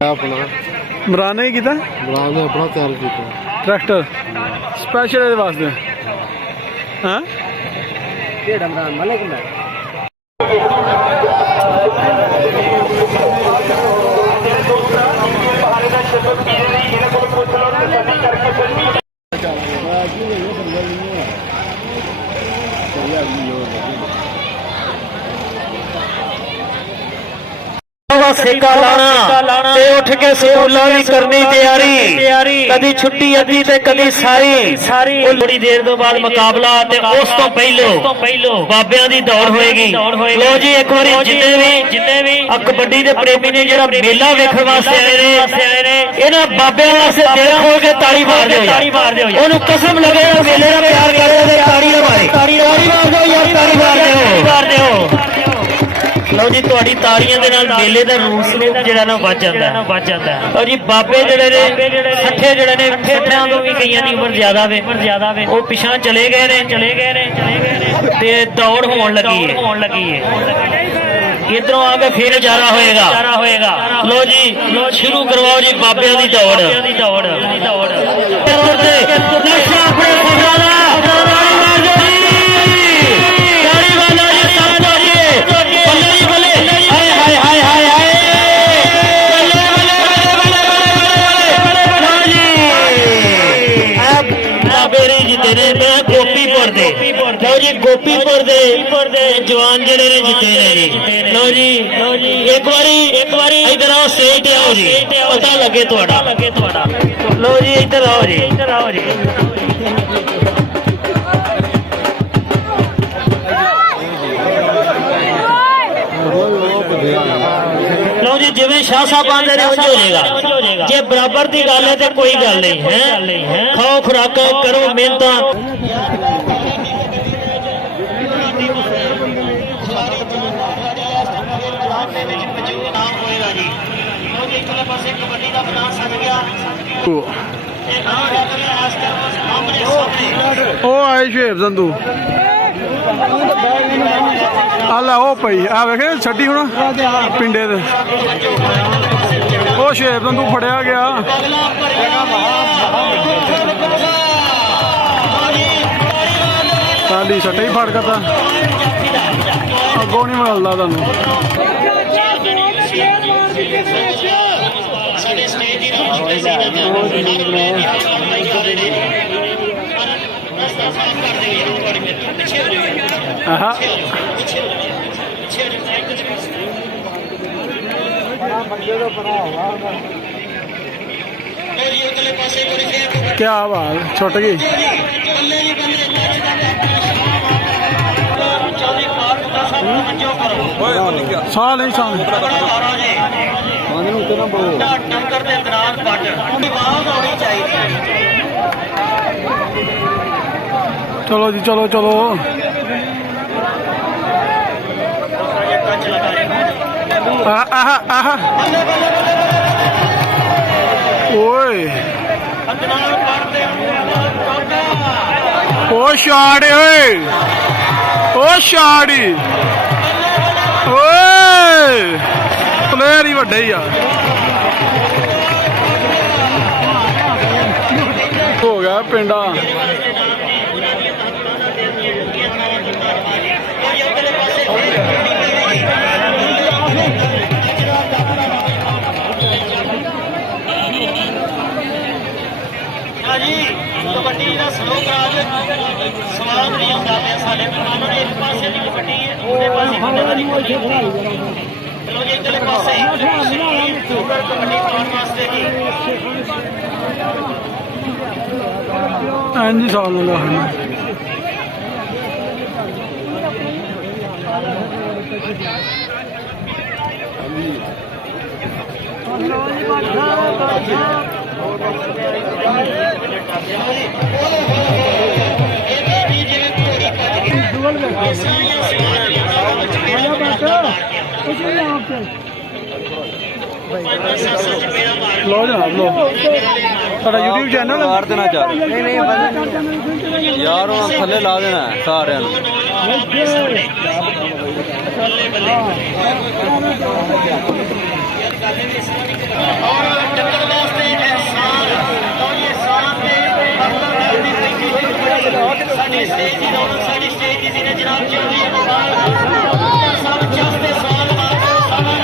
अपना मराने की कीता बनाने अपना तैयार किया ट्रैक्टर स्पेशल ਇਹਦੇ ਵਾਸਤੇ ਹਾਂ ਕਿਹੜਾ ਮਰਾਨ ਮਲਕ ਮੈਂ सेका लाना ते उठ के स्कूलों भी करनी तैयारी कदी छुट्टी अद्धी ते कदी सारी थोड़ी देर तो बाद मुकाबला ते उस तो पहलो बाबियां दी दौड़ होएगी। लो जी एक बार जिन्ने भी कबड्डी दे प्रेमी ने जेड़ा मेला वेखण वास्ते आए ने इन्हां बाबियां वास्ते दिल खोल के ताड़ी मार दिओ ओनू कसम लगे मेले दा प्यार करे ते ताड़ी मारे ताड़ी मार दिओ यार ताड़ी मार दिओ। लो जी तुहाडी ताड़ियां दे नाल मेले दा रूप जिहड़ा ना बच जांदा है। लो जी बाबे जिहड़े ने सट्ठे जिहड़े ने सट्ठियां तो भी कईयां दी उम्र ज्यादा वे वो पिछां चले गए ने ते दौड़ होण लगी है इधरों आगे फिर नजारा होएगा। लो जी शुरू करवाओ जी बाबियां दी दौड़ गोपीपुर दे जवान जेड़े ने जिते ने जी। लो जी एक बारी इधर आओ स्टेज ते आओ जी पता लगे तुहाडा। लो जी इधर आओ जी लो जी जिवें शाह साहब आंदे ने उंज हो जाएगा जे बराबर दी गल है ते कोई गल नहीं है। खाओ खुराक करो मेहनत ਉਹ ਆਏ ਸ਼ੇਰ ਸੰਧੂ ਆ ਲੈ ਉਹ ਪਈ ਆ ਵੇਖੇ ਛੱਡੀ ਹੁਣ ਪਿੰਡੇ ਦੇ ਉਹ ਸ਼ੇਰ ਸੰਧੂ ਫੜਿਆ ਗਿਆ ਸਾਡੀ ਸੱਟੇ ਹੀ ਫੜ ਕਰਤਾ ਅੱਗੋਂ ਨਹੀਂ ਮਿਲਦਾ ਤੁਹਾਨੂੰ क्या बात छुट गई साल नहीं साल चलो जी चलो ओए ओ शाट ओए प्लेयर ही वड्डे ही आ हो गया पिंडा कबड्डी का स्लोक राज स्वाद नहीं आता पे साडे मेहमानों ने एक पासे दी कबड्डी है दूसरे पासे खंडेदारी कबड्डी चलो जी इधरले पासे सुपर कबड्डी पाउण वास्ते जी हां जी साल लगा है लो जनाब लो यूट्यूब चैनल मार देना चाह नहीं यार थले ला देना सारे बल्ले बल्ले ਜਨਾਬ ਚੌਧਰੀ ਇਕਬਾਲ ਸਭ ਚਾਹਤੇ ਸਵਾਲ ਮਾਰਦੇ ਸਮਾਂ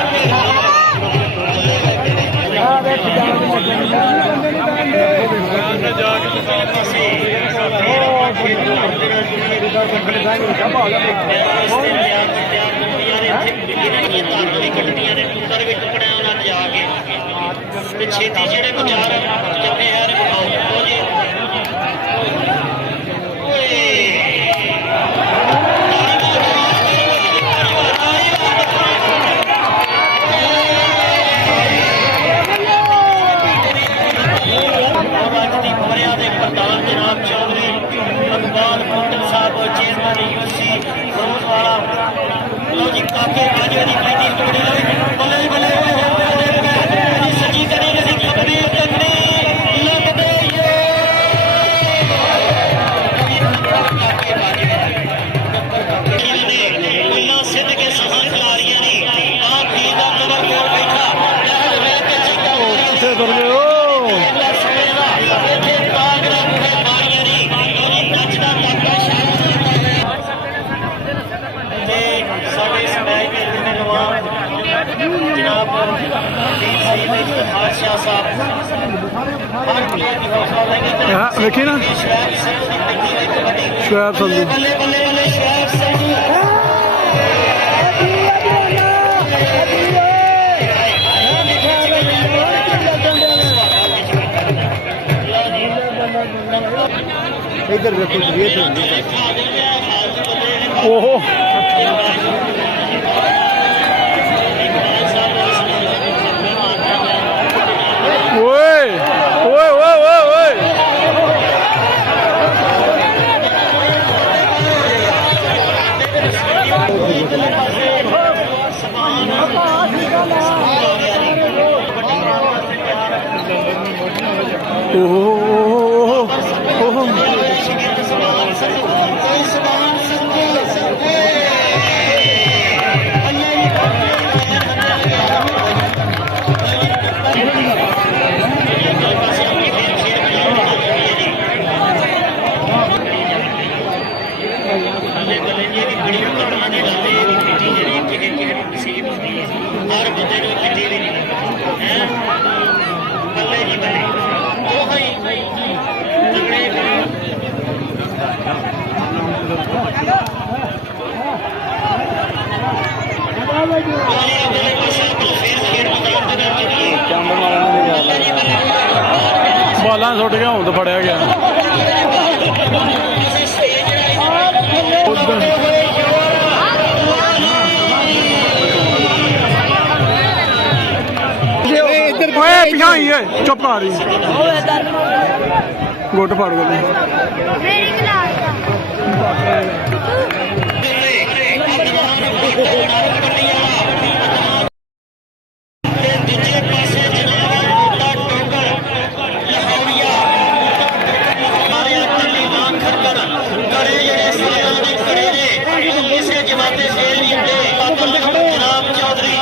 ਛੇਤੀ ਜਿਹੜੇ ਵਿਚਾਰ ਚੱਲੇ ਆ ਵਿਖਾਓ ਜੀ ਪ੍ਰਧਾਨ ਜਨਾਬ ਚੌਧਰੀ ਇਕਬਾਲ ਖੁੱਟਰ ਸਾਹਿਬ ਚੇਅਰਮੈਨ ਯੂਸੀ ਫਿਰੋਜ਼ਵਾਲਾ ਲੋ ਜੀ ਕਾਕੇ ਬਾਜੇ ਦੀ ਪੈਂਦੀ ਤੋੜੀ ਬੱਲੇ ਬੱਲੇ ਹੋਏ ਸੱਜੀ ਕਰੀ ਨਹੀਂ ਲੱਗਦੀ ਲੱਗਦੇ ਉਹਨਾਂ ਸਿੱਧ ਕੇ ਸਮਾਂ ਖਿਲਾੜੀਆਂ ਨੇ ਆਪ ਹੀ ਦਾ ਕਵਰ ਕੋਲ ਬੈਠਾ ਲਹਿਰ ਵੇਖ ਕੇ ਚੀਕਾ ਕਿੱਥੇ ਤੁਰ ਗਏ ਓ जनाब बादशाह साहब हर प्लेयर की हौसला लेंगे ਵੇਖੀ ਨਾ ਸ਼ੁਐਬ ਸੰਧੂ बल्ले बल्ले बल्ले शोएब संधू इधर देखो ये ओहो ओए ओए ओए ओए ओए हर बंदे को किटी भी नहीं बल्ले जी बल्ले तो ही ਬਾਲਾਂ ਸੁੱਟ ਗਿਆ ਹੁਣ ਤਾਂ ਫੜਿਆ ਗਿਆ ਓਏ ਪਿਛਾਈ ਓਏ ਚੁੱਪ ਕਰ ਰਹੀ ਗੁੱਟ ਫੜ ਗਏ ਮੇਰੀ ਕਲਾਸ ਦਾ ਦੂਜੇ ਪਾਸੇ ਜਨਾਬ ਮੋਟਾ ਟੋਕਰ ਲਹੌਰੀਆ ਮਾਰਿਆ ਕੱਲੀ ਵਾਂਗ ਖਰਕਰ ਕਰੇ ਜਿਹੜੇ ਸਾਲਾਂ ਦੇ ਖੜੇ ਨੇ ਉਹ ਕਿਸੇ ਜਵਾਬੇ ਫੇਲ ਨਹੀਂ ਹੁੰਦੇ ਜਨਾਬ ਚੌਧਰੀ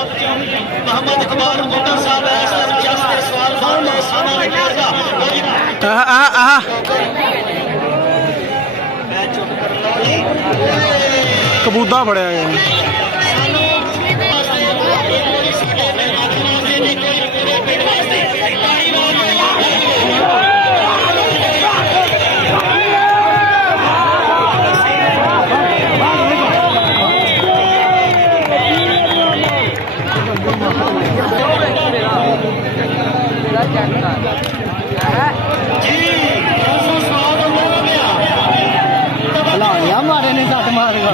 ਮੁਹੰਮਦ ਇਕਬਾਲ ਖੁੱਟਰ ਸਾਹਿਬ ਇਸ ਤਰ੍ਹਾਂ ਚਾਹਤੇ ਸਵਾਲ ਮਾਰਦੇ ਸਮਾਂ ਨਿਕਲਦਾ ਮੈਂ ਚੁੱਪ ਕਰ ਲਾ ਕਬੂਦਾ ਫੜਿਆ ਗਿਆ ਮਾਰੇ ਨੇ ਸੱਟ ਮਾਰੇਗਾ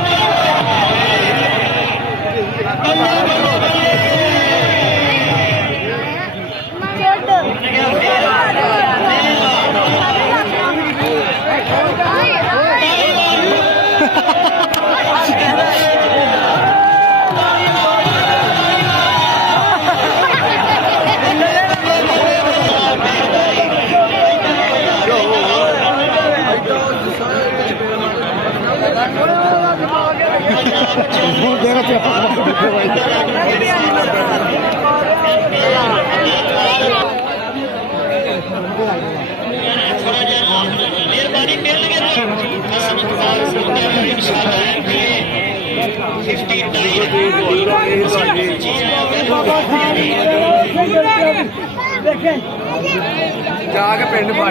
ਜਾ ਕੇ ਪਿੰਡ ਪਾ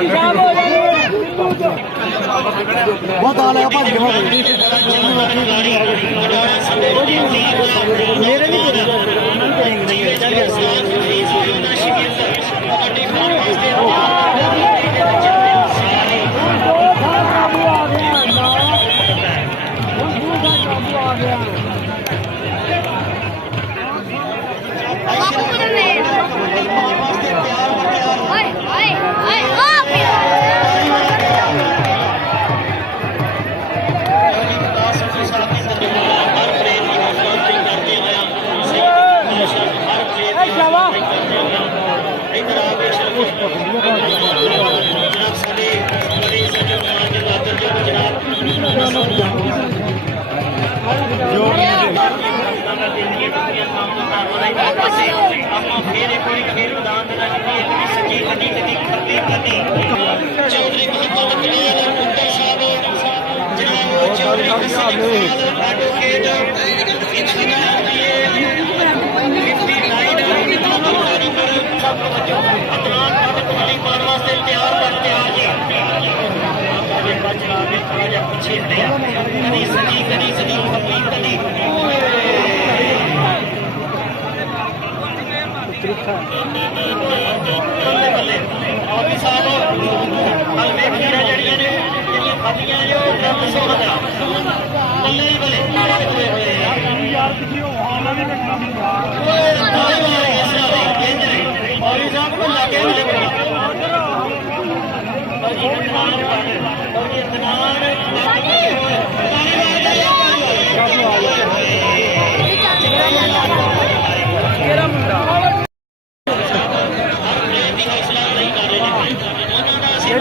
ਬਹੁਤ ਆ ਲਿਆ ਭੱਜ ਗਿਆ ਮੇਰੇ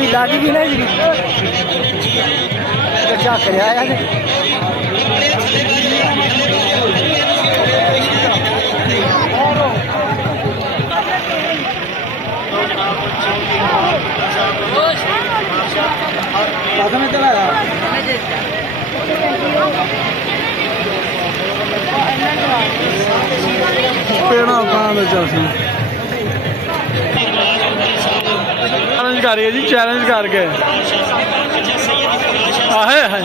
लागी भी नहीं क्या कर में चला पेड़ा चैलेंज कर जी चैलेंज करके आहे है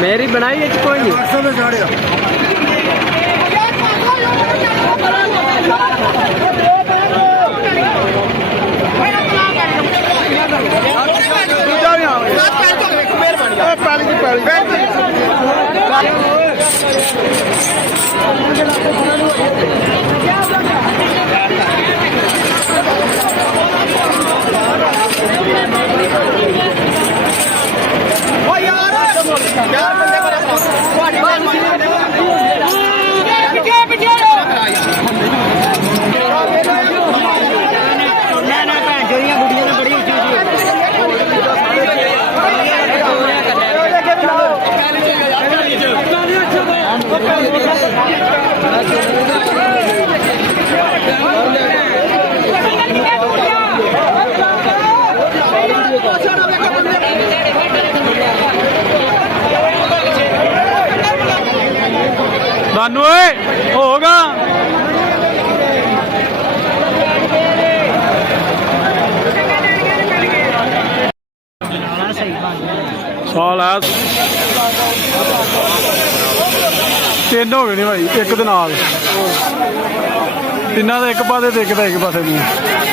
मेरी बनाई है कोई नहीं दानू होगा साल है 3 हो गए ने भाई एक दे नाल तिना दा एक पासे ते एक दा एक पासे नहीं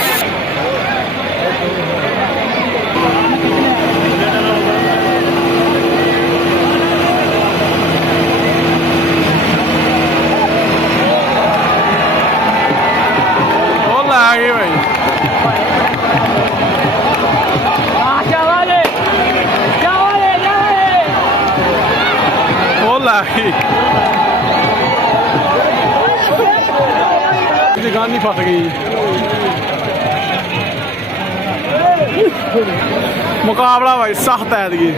आगे भाई वो लागी ਦੀ ਗਾਂ ਨਹੀਂ ਫਸ ਗਈ। ਮੁਕਾਬਲਾ ਭਾਈ ਸਖਤ ਹੈ ਐਤਕੀ।